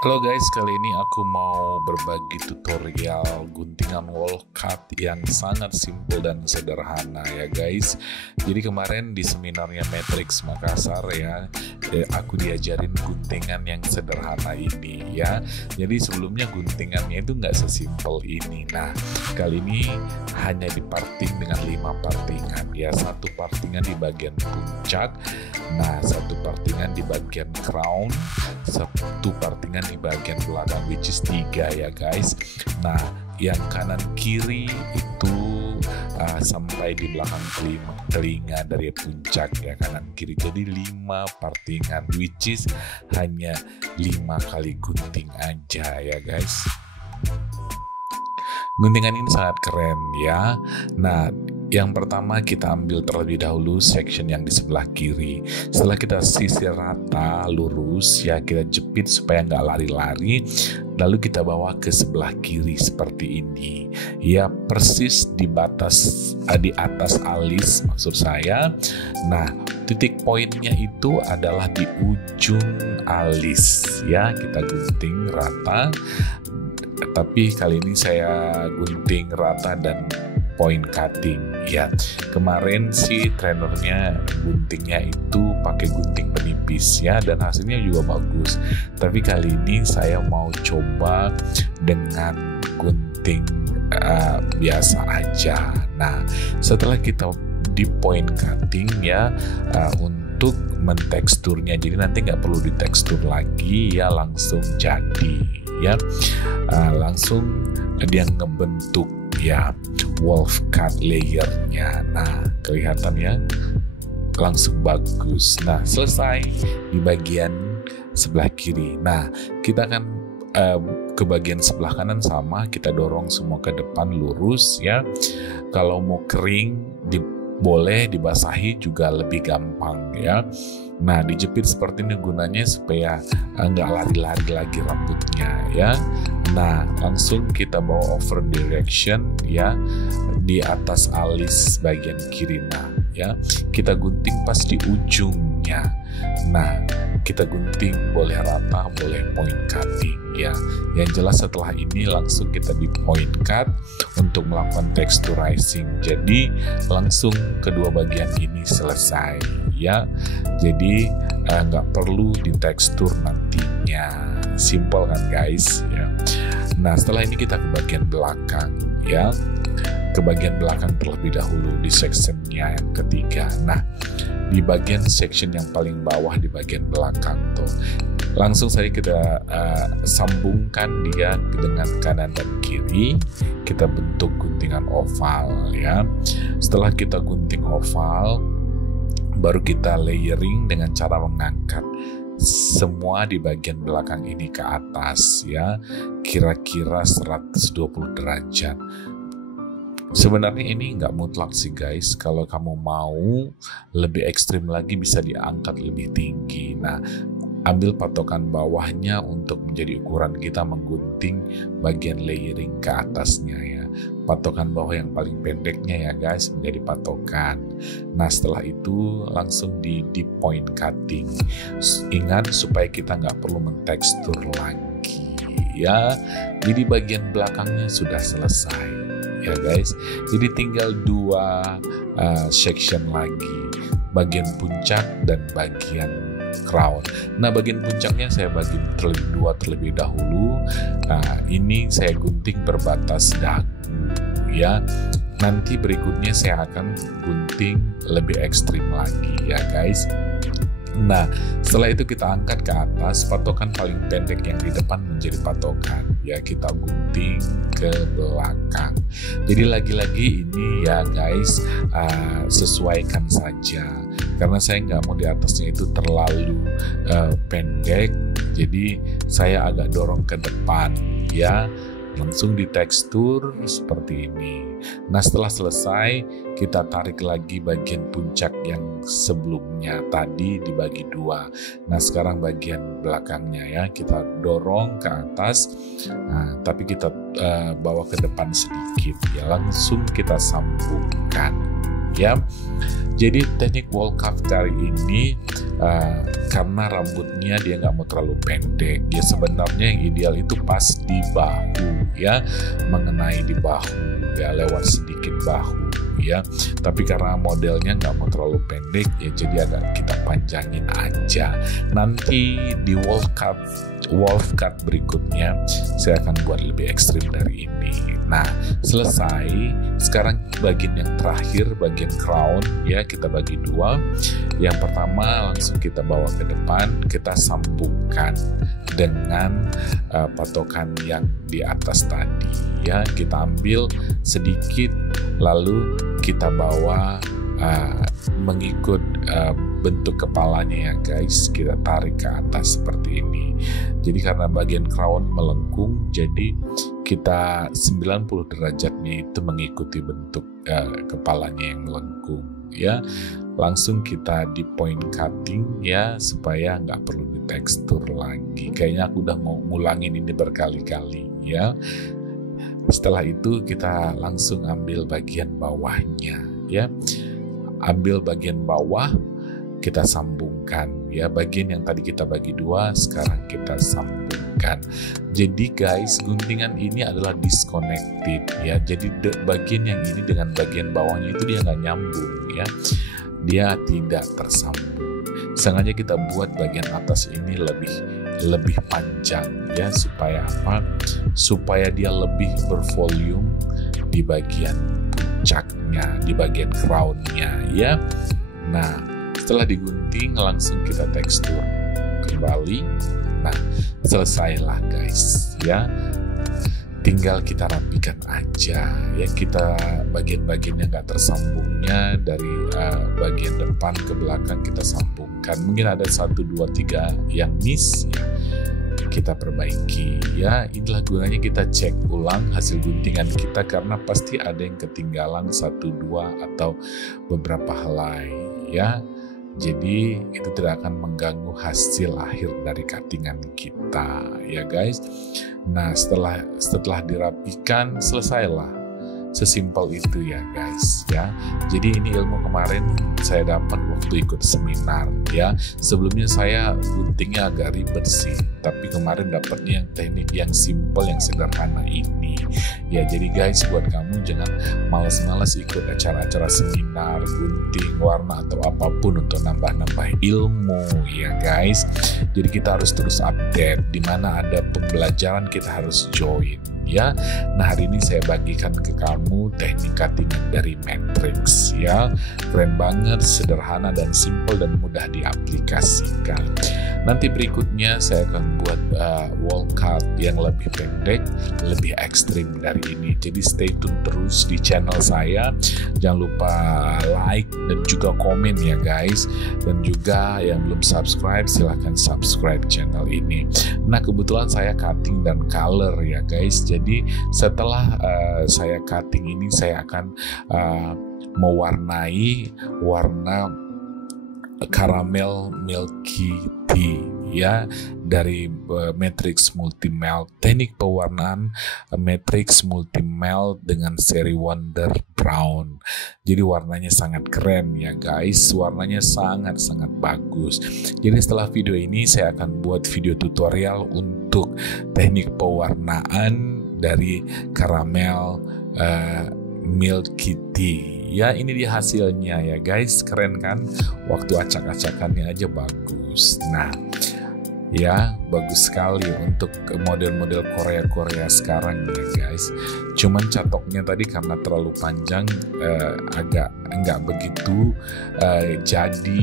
Halo guys, kali ini aku mau berbagi tutorial guntingan wall cut yang sangat simpel dan sederhana ya guys. Jadi kemarin di seminarnya Matrix Makassar ya, aku diajarin guntingan yang sederhana ini ya. Jadi sebelumnya guntingannya itu nggak sesimpel ini. Nah, kali ini hanya diparting dengan 5 partingan ya. Satu partingan di bagian puncak, nah satu partingan di bagian crown, satu partingan di bagian belakang, which is 3 ya guys. Nah, yang kanan kiri itu sampai di belakang telinga dari puncak ya, kanan kiri. Jadi 5 partingan, which is hanya 5 kali gunting aja ya guys. Guntingan ini sangat keren ya. Nah, yang pertama kita ambil terlebih dahulu section yang di sebelah kiri. Setelah kita sisir rata, lurus ya, kita jepit supaya nggak lari-lari. Lalu kita bawa ke sebelah kiri seperti ini. Ya, persis di batas, di atas alis maksud saya. Nah, titik poinnya itu adalah di ujung alis ya. Kita gunting rata. Tapi kali ini saya gunting rata dan point cutting ya. Kemarin sih trainernya guntingnya itu pakai gunting penipis ya, dan hasilnya juga bagus. Tapi kali ini saya mau coba dengan gunting biasa aja. Nah, setelah kita di point cutting ya, untuk menteksturnya, jadi nanti nggak perlu ditekstur lagi ya, langsung jadi ya, langsung dia ngebentuk ya wolf cut layernya. Nah, kelihatan ya, langsung bagus. Nah, selesai di bagian sebelah kiri. Nah, kita akan ke bagian sebelah kanan sama, kita dorong semua ke depan lurus ya. Kalau mau kering boleh dibasahi juga lebih gampang ya. Nah, dijepit seperti ini gunanya supaya nggak lari-lari lagi rambutnya ya. Nah, langsung kita bawa over direction ya di atas alis bagian kiri. Nah ya, kita gunting pas di ujungnya. Nah, kita gunting boleh rata, boleh point cutting ya. Yang jelas setelah ini langsung kita di point cut untuk melakukan texturizing. Jadi langsung kedua bagian ini selesai ya. Jadi nggak perlu ditekstur nantinya. Simple kan guys ya. Nah, setelah ini kita ke bagian belakang ya. Ke bagian belakang terlebih dahulu di sectionnya yang ketiga. Nah, di bagian section yang paling bawah di bagian belakang tuh, langsung saja kita sambungkan dia dengan kanan dan kiri. Kita bentuk guntingan oval ya. Setelah kita gunting oval, baru kita layering dengan cara mengangkat semua di bagian belakang ini ke atas ya, kira-kira 120 derajat. Sebenarnya ini nggak mutlak sih guys. Kalau kamu mau lebih ekstrim lagi bisa diangkat lebih tinggi. Nah, ambil patokan bawahnya untuk menjadi ukuran kita menggunting bagian layering ke atasnya ya. Patokan bawah yang paling pendeknya ya guys menjadi patokan. Nah, setelah itu langsung di point cutting. Ingat supaya kita nggak perlu mentekstur lagi ya. Jadi bagian belakangnya sudah selesai ya guys. Jadi tinggal 2 section lagi, bagian puncak dan bagian crown. Nah, bagian puncaknya saya bagi terlebih dahulu. Nah, ini saya gunting berbatas dagu ya. Nanti berikutnya saya akan gunting lebih ekstrim lagi ya guys. Nah, setelah itu kita angkat ke atas, patokan paling pendek yang di depan menjadi patokan ya, kita gunting ke belakang. Jadi lagi-lagi ini ya guys, sesuaikan saja, karena saya nggak mau di atasnya itu terlalu pendek, jadi saya agak dorong ke depan ya. Langsung ditekstur seperti ini. Nah, setelah selesai kita tarik lagi bagian puncak yang sebelumnya tadi dibagi 2. Nah, sekarang bagian belakangnya ya kita dorong ke atas. Nah, tapi kita bawa ke depan sedikit ya, langsung kita sambungkan ya. Jadi teknik wall cuff kali ini karena rambutnya dia nggak mau terlalu pendek, ya sebenarnya yang ideal itu pas di bahu ya, mengenai di bahu ya, lewat sedikit bahu ya. Tapi karena modelnya nggak mau terlalu pendek ya, jadi agak kita panjangin aja. Nanti di wolf cut berikutnya saya akan buat lebih ekstrim dari ini. Nah, selesai. Sekarang bagian yang terakhir, bagian crown ya, kita bagi dua. Yang pertama langsung kita bawa ke depan, kita sambungkan dengan patokan yang di atas tadi ya. Kita ambil sedikit lalu kita bawa mengikut bentuk kepalanya ya guys, kita tarik ke atas seperti ini. Jadi karena bagian crown melengkung, jadi kita 90 derajatnya itu mengikuti bentuk kepalanya yang melengkung ya. Langsung kita di point cutting ya, supaya nggak perlu ditekstur lagi. Kayaknya aku udah mau ngulangin ini berkali-kali ya. Setelah itu kita langsung ambil bagian bawahnya ya. Ambil bagian bawah, kita sambungkan ya. Bagian yang tadi kita bagi dua, sekarang kita sambungkan. Jadi guys, guntingan ini adalah disconnected ya. Jadi bagian yang ini dengan bagian bawahnya itu dia nggak nyambung ya, dia tidak tersambung. Sengaja kita buat bagian atas ini lebih panjang ya, supaya apa? Supaya dia lebih bervolume di bagian puncaknya, di bagian crownnya ya. Nah, setelah digunting langsung kita tekstur kembali. Nah, selesailah guys ya. Tinggal kita rapikan aja ya, kita bagian-bagian yang gak tersambungnya dari bagian depan ke belakang kita sambungkan. Mungkin ada 1, 2, 3 yang miss ya, kita perbaiki ya. Inilah gunanya kita cek ulang hasil guntingan kita, karena pasti ada yang ketinggalan 1, 2 atau beberapa helai ya. Jadi itu tidak akan mengganggu hasil akhir dari cuttingan kita ya guys. Nah, setelah dirapikan, selesailah. Sesimpel itu ya guys ya. Jadi ini ilmu kemarin saya dapat waktu ikut seminar ya. Sebelumnya saya guntingnya agak ribet sih, tapi kemarin dapatnya yang teknik yang simple, yang sederhana ini ya. Jadi guys, buat kamu jangan malas-malas ikut acara-acara seminar gunting warna atau apapun untuk nambah-nambah ilmu ya guys. Jadi kita harus terus update, dimana ada pembelajaran kita harus join ya. Nah, hari ini saya bagikan ke kamu teknik cuttingan dari Matrix ya. Keren banget, sederhana dan simple dan mudah diaplikasikan. Nanti berikutnya saya akan buat wall cut yang lebih pendek, lebih ekstrim dari ini. Jadi stay tune terus di channel saya. Jangan lupa like dan juga komen ya guys. Dan juga yang belum subscribe, silahkan subscribe channel ini. Nah, kebetulan saya cutting dan color ya guys. Jadi setelah saya cutting ini, saya akan mewarnai warna caramel milky tea ya, dari Matrix Multi Melt. Teknik pewarnaan Matrix Multi Melt dengan seri Wonder Brown. Jadi warnanya sangat keren ya guys, warnanya sangat-sangat bagus. Jadi setelah video ini saya akan buat video tutorial untuk teknik pewarnaan dari caramel milky tea ya. Ini dia hasilnya ya guys, keren kan? Waktu acak-acakannya aja bagus. Nah ya, bagus sekali untuk model-model Korea sekarang ya guys. Cuman catoknya tadi karena terlalu panjang, agak nggak begitu jadi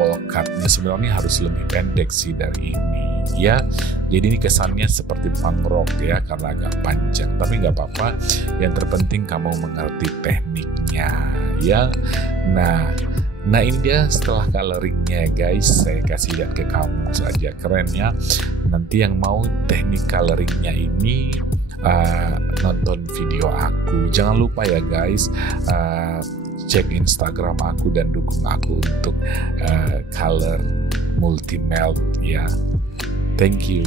wall cutnya sebenarnya harus lebih pendek sih dari ini ya. Jadi ini kesannya seperti punk rock ya, karena agak panjang, tapi nggak apa-apa. Yang terpenting kamu mengerti tekniknya ya. Nah ini dia setelah coloringnya guys, saya kasih lihat ke kamu saja, keren ya. Nanti yang mau teknik coloringnya ini nonton video aku. Jangan lupa ya guys, cek Instagram aku dan dukung aku untuk color multi melt ya. Thank you.